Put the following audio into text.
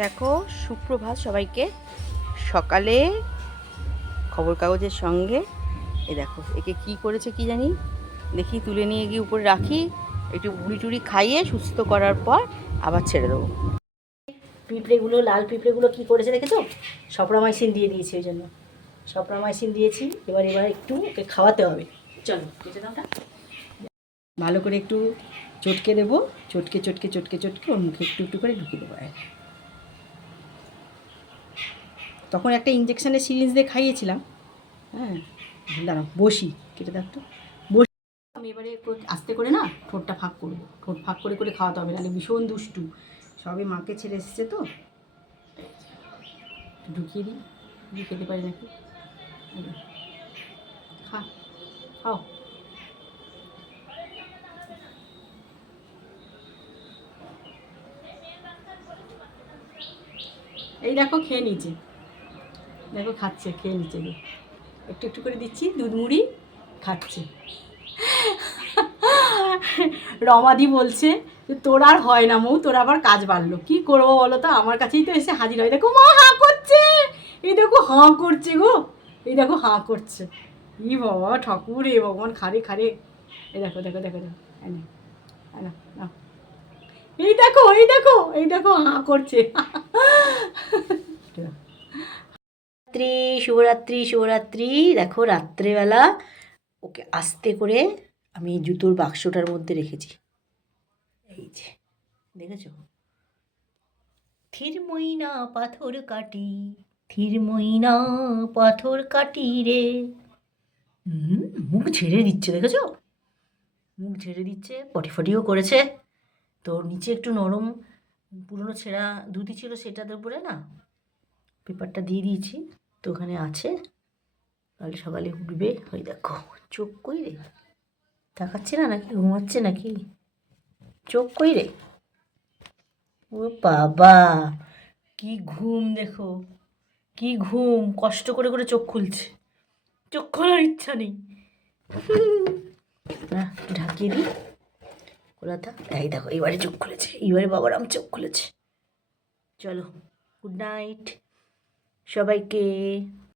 দেখো, সুপ্রভাত সবাইকে। সকালে খবর কাগজের সঙ্গে দেখো একে কি করেছে কি জানি, দেখি তুলে নিয়ে গিয়ে উপরে রাখি, একটু ভুড়ি টুড়ি খাইয়ে সুস্থ করার পর আবার ছেড়ে দেবো। পিঁপড়েগুলো, লাল পিঁপড়েগুলো কি করেছে দেখেছো? সপ্রামাইসিন দিয়ে দিয়েছি, ওই জন্য সপ্রামাইসিন দিয়েছি। এবার একটু ওকে খাওয়াতে হবে। চলো কেটে দাও। ভালো করে একটু চটকে দেবো, চটকে চটকে চটকে চটকে ওর মুখে একটু একটু করে ঢুকিয়ে দেবো। তখন একটা ইঞ্জেকশনের সিরিঞ্জ দিয়ে খাইয়েছিলাম। হ্যাঁ, দাঁড়াও বসি, কেটে দাও একটু বসি। আমি এবারে আস্তে করে না ঠোঁটটা ফাঁক করবো, ঠোঁট ফাঁক করে করে খাওয়াতে হবে, নাহলে ভীষণ দুষ্টু। সবে মাকে ছেড়ে এসেছে তো, ঢুকিয়ে দিই, খেতে পারি নাকি। খাও। এই দেখো খেয়ে নিচ্ছে, দেখো খাচ্ছে, খেয়ে নিচ্ছে। একটু একটু করে দিচ্ছি, দুধ মুড়ি খাচ্ছে। রমাদি বলছে যে তোর আর হয় না মৌ, তোর আবার কাজ বাড়লো, কি করবো বলো তো, আমার কাছেই তো এসে হাজির হয়। দেখো মা হাঁ করছে, এই দেখো হাঁ করছে গো, এই দেখো হাঁ করছে। ই বাবা ঠাকুর, এ ভগবান, খারে খারে। এই দেখো দেখো দেখো দেখো, এই দেখো এই দেখো এই দেখো হাঁ করছে। রাত্রি, শুভরাত্রি শুভরাত্রি। দেখো রাত্রেবেলা ওকে আস্তে করে আমি জুতোর বাক্সটার মধ্যে রেখেছি, এই যে দেখেছো। থির মইনা পাথর কাটি, থির মইনা পাথর কাটি রে। মুখ ঝেড়ে দিচ্ছে, দেখেছো, মুখ ঝেড়ে দিচ্ছে। পটি ফটিও করেছে। তো নিচে একটু নরম পুরনো ছেঁড়া ধুতি ছিল, সেটার উপরে না পেপারটা দিয়ে দিয়েছি, তো ওখানে আছে, তাহলে সকালে উঠবে। ওই দেখো চোখ কই রে, তাকাচ্ছে না নাকি, ঘুমাচ্ছে নাকি, চোখ কই রে। ও বাবা, কি ঘুম দেখো, কি ঘুম, কষ্ট করে করে চোখ খুলছে, চোখ খোলার ইচ্ছা নেই। ঢাকিয়ে দিই খোলাটা। এই দেখো এবারে চোখ খুলেছে, এবারে বাবারাম চোখ খুলেছে। চলো, গুড নাইট সবাইকে।